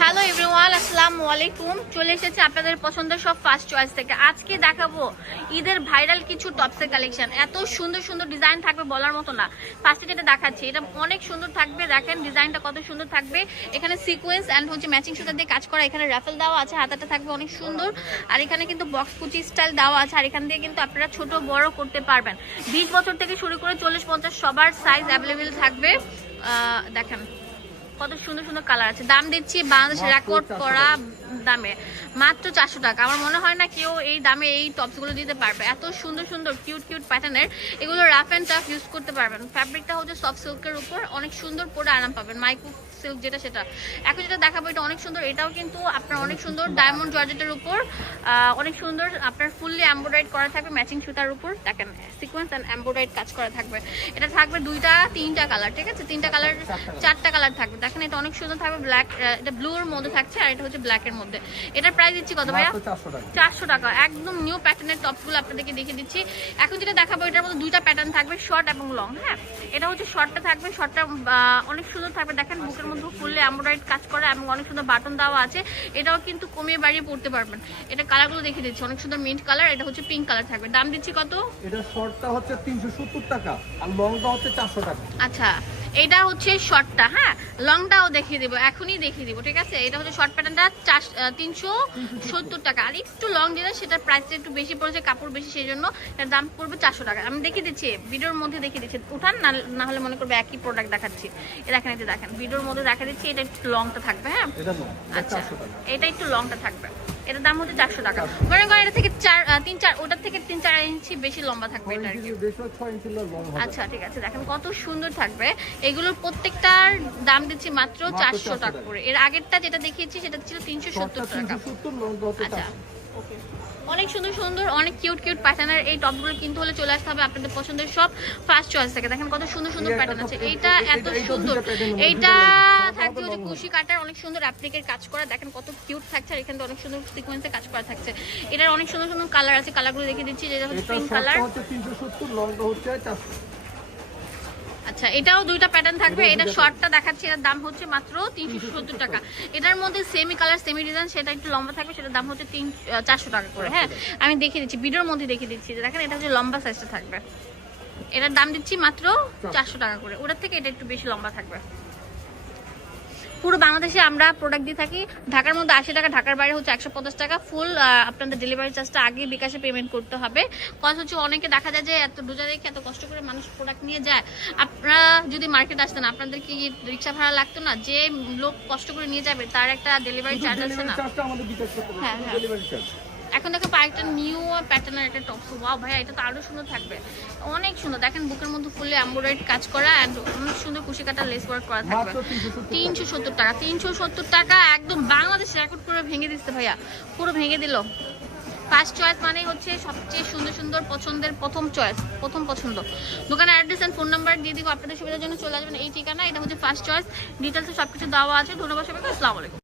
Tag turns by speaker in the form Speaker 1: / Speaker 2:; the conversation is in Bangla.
Speaker 1: হ্যালো এভরিওয়ান আসসালামু আলাইকুম চলে এসেছে আপনাদের পছন্দের সব ফার্স্ট চয়েস থেকে। আজকে দেখাবো ঈদের ভাইরাল কিছু টপসের কালেকশন এত সুন্দর সুন্দর ডিজাইন থাকবে বলার মতো না। ফার্স্টে যেটা দেখাচ্ছি, এটা অনেক সুন্দর থাকবে। দেখেন ডিজাইনটা কত সুন্দর থাকবে। এখানে সিকোয়েন্স অ্যান্ড হচ্ছে ম্যাচিং সুতা দিয়ে কাজ করা এখানে র্যাফেল দেওয়া আছে, হাতাটা থাকবে অনেক সুন্দর। আর এখানে কিন্তু বক্স কুচি স্টাইল দেওয়া আছে। আর এখান দিয়ে কিন্তু আপনারা ছোট, বড় করতে পারবেন। বিশ বছর থেকে শুরু করে চল্লিশ, পঞ্চাশ সবার সাইজ অ্যাভেলেবেল থাকবে। দেখেন। কত সুন্দর সুন্দর কালার আছে। দাম দিচ্ছি বাংলাদেশ রেকর্ড করা দামে। মাত্র চারশো টাকা। আমার মনে হয় না কেউ এই দামে এই টপসগুলো দিতে পারবে। এত সুন্দর সুন্দর কিউট কিউট প্যাটার্নের এগুলো রাফ অ্যান্ড টাফ ইউজ করতে পারবেন। ফ্যাব্রিকটা হচ্ছে সফট সিল্কের উপর। অনেক সুন্দর পরে আরাম পাবেন। মাইক্রো সিল্ক যেটা, সেটা। এখন যেটা দেখাবো, এটা অনেক সুন্দর। এটাও কিন্তু আপনার অনেক সুন্দর ডায়মন্ড জর্জেটের উপর। অনেক সুন্দর আপনার ফুললি এম্ব্রয়ডারি করা থাকবে ম্যাচিং সুতার উপর। দেখেন সিকোয়েন্স অ্যান্ড এম্ব্রয়ডারি কাজ করা থাকবে। এটা থাকবে দুইটা, তিনটা কালার ঠিক আছে? তিনটা কালার চারটা কালার থাকবে। দেখেন, এটা অনেক সুন্দর থাকবে। ব্ল্যাক এটা ব্লুর মধ্যে থাকছে আর এটা হচ্ছে ব্ল্যাকের মধ্যে। এটার প্রাইস দিচ্ছি কত ভাইয়া?
Speaker 2: মাত্র 400 টাকা।
Speaker 1: চারশো টাকা। একদম নিউ প্যাটার্নের টপগুলো আপনাদেরকে দেখিয়ে দিচ্ছি। এখন যেটা দেখাবো এটার মধ্যে দুইটা প্যাটার্ন থাকবে শর্ট এবং লং হ্যাঁ? এটা হচ্ছে শর্টটা থাকবে শর্টটা অনেক সুন্দর থাকবে। দেখেন বুকের মধ্যে ফুললে এমব্রয়ডারি কাজ করা এবং অনেক সুন্দর বাটন দেওয়া আছে। এটাও কিন্তু কমিয়ে বাড়িয়ে পড়তে পারবেন। এটা কালারগুলো দেখিয়ে দিচ্ছি। অনেক সুন্দর মিন্ট কালার এটা হচ্ছে পিঙ্ক কালার থাকবে। দাম দিচ্ছি কত?
Speaker 2: এটা শর্টটা হচ্ছে 370 টাকা আর লংটা হচ্ছে 400 টাকা।
Speaker 1: আচ্ছা। এটা হচ্ছে শর্টটা হ্যাঁ? লংটাও দেখিয়ে দিব এখনই দেখিয়ে দিব ঠিক আছে? এটা হচ্ছে শর্ট প্যাটার্নটা তিনশো সত্তর টাকা। আর একটু লং যেটা সেটার প্রাইসটা একটু বেশি পড়েছে কাপড় বেশি সেই জন্য এটার দাম পড়বে চারশো টাকা। আমি দেখিয়ে দিচ্ছি ভিডিওর মধ্যে দেখিয়ে দিচ্ছি। উঠান না হলে মনে করবে একই প্রোডাক্ট দেখাচ্ছি। এ দেখেন এটা দেখেন ভিডিওর মধ্যে দেখা দিচ্ছি এটা একটু লংটা থাকবে হ্যাঁ?
Speaker 2: এটা
Speaker 1: আচ্ছা
Speaker 2: 400 টাকা।
Speaker 1: এটা একটু লংটা থাকবে। এটার দাম হচ্ছে চারশো টাকা। মনে করেন এটা থেকে চার তিন চার ওটার থেকে তিন চার ইঞ্চি বেশি লম্বা থাকবে এটা আর কি।
Speaker 2: বেশি 6 ইঞ্চি লং হবে।
Speaker 1: আচ্ছা ঠিক আছে দেখেন কত সুন্দর থাকবে। এগুলোর প্রত্যেকটার দাম দিচ্ছি মাত্র চারশো
Speaker 2: 400
Speaker 1: টাকা। করে। এর আগেরটা যেটা দেখিয়েছি সেটা ছিল তিনশো সত্তর টাকা।
Speaker 2: 370 লংটা হচ্ছে
Speaker 1: আচ্ছা ওকে। অনেক সুন্দর সুন্দর অনেক কিউট কিউট প্যাটার্নের এই টপগুলো কিনতে হলে চলে আসতে হবে আপনাদের পছন্দের সব ফার্স্ট চয়েস থেকে। দেখেন কত সুন্দর সুন্দর প্যাটার্ন আছে। এইটা এত সুন্দর। এইটা থাকছে হচ্ছে কুশি কাটার অনেক সুন্দর অ্যাপ্লিকের কাজ করা দেখেন কত কিউট থাকছে আর এখানে অনেক সুন্দর সিকোয়েন্সে কাজ করা থাকছে। এটার অনেক সুন্দর সুন্দর কালার আছে কালারগুলো দেখিয়ে দিচ্ছি যেটা হচ্ছে পিঙ্ক কালার
Speaker 2: হচ্ছে 370 লংটা হচ্ছে 400
Speaker 1: আচ্ছা এটাও দুইটা প্যাটার্ন থাকবে এটা শর্টটা দেখাচ্ছি এটার দাম হচ্ছে মাত্র তিনশো সত্তর টাকা। এটার মধ্যে সেমি কালার সেমি ডিজাইন সেটা একটু লম্বা থাকবে সেটার দাম হচ্ছে তিন চারশো টাকা করে হ্যাঁ? আমি দেখিয়ে দিচ্ছি ভিডিওর মধ্যে দেখিয়ে দিচ্ছি দেখেন এটা হচ্ছে লম্বা সাইজটা থাকবে। এটার দাম দিচ্ছি মাত্র চারশো টাকা করে ওটার থেকে এটা একটু বেশি লম্বা থাকবে। পুরো বাংলাদেশে আমরা প্রোডাক্ট দিয়ে থাকি। ঢাকার মধ্যে আশি টাকা ঢাকার বাইরে হচ্ছে একশো পঞ্চাশ টাকা। ফুল আপনাদের ডেলিভারি চার্জটা আগে বিকাশে পেমেন্ট করতে হবে। কজ হচ্ছে অনেকে দেখা যায় যে এত ডোজা রেখে এত কষ্ট করে মানুষ প্রোডাক্ট নিয়ে যায়। আপনারা যদি মার্কেট আসতেন আপনাদের কি রিক্সা ভাড়া লাগতো না? যে লোক কষ্ট করে নিয়ে যাবে তার একটা ডেলিভারি চার্জ আছে না। হ্যাঁ, হ্যাঁ। এখন দেখো একটা নিউ প্যাটার্নের একটা টপ ওয়াও ভাইয়া এটা তো আরও সুন্দর থাকবে। অনেক সুন্দর। দেখেন বুকের মধ্যে ফুললে এমব্রয়ডারি কাজ করা অ্যান্ড অনেক সুন্দর কুশি কাটা লেস ওয়ার্ক করা থাকবে। তিনশো সত্তর টাকা। তিনশো সত্তর টাকা। একদম বাংলাদেশ রেকর্ড করে ভেঙে দিচ্ছে ভাইয়া। পুরো ভেঙে দিল। ফার্স্ট চয়েস মানে হচ্ছে সবচেয়ে সুন্দর সুন্দর পছন্দের প্রথম চয়েস প্রথম পছন্দ। দোকানের অ্যাড্রেস অ্যান্ড ফোন নাম্বার দিয়ে দিব আপনাদের সুবিধার জন্য চলে আসবেন এই ঠিকানা এটা হচ্ছে ফার্স্ট চয়েস ডিটেলসে সবকিছু দেওয়া আছে। ধন্যবাদ সবাইকে। আসসালামু আলাইকুম।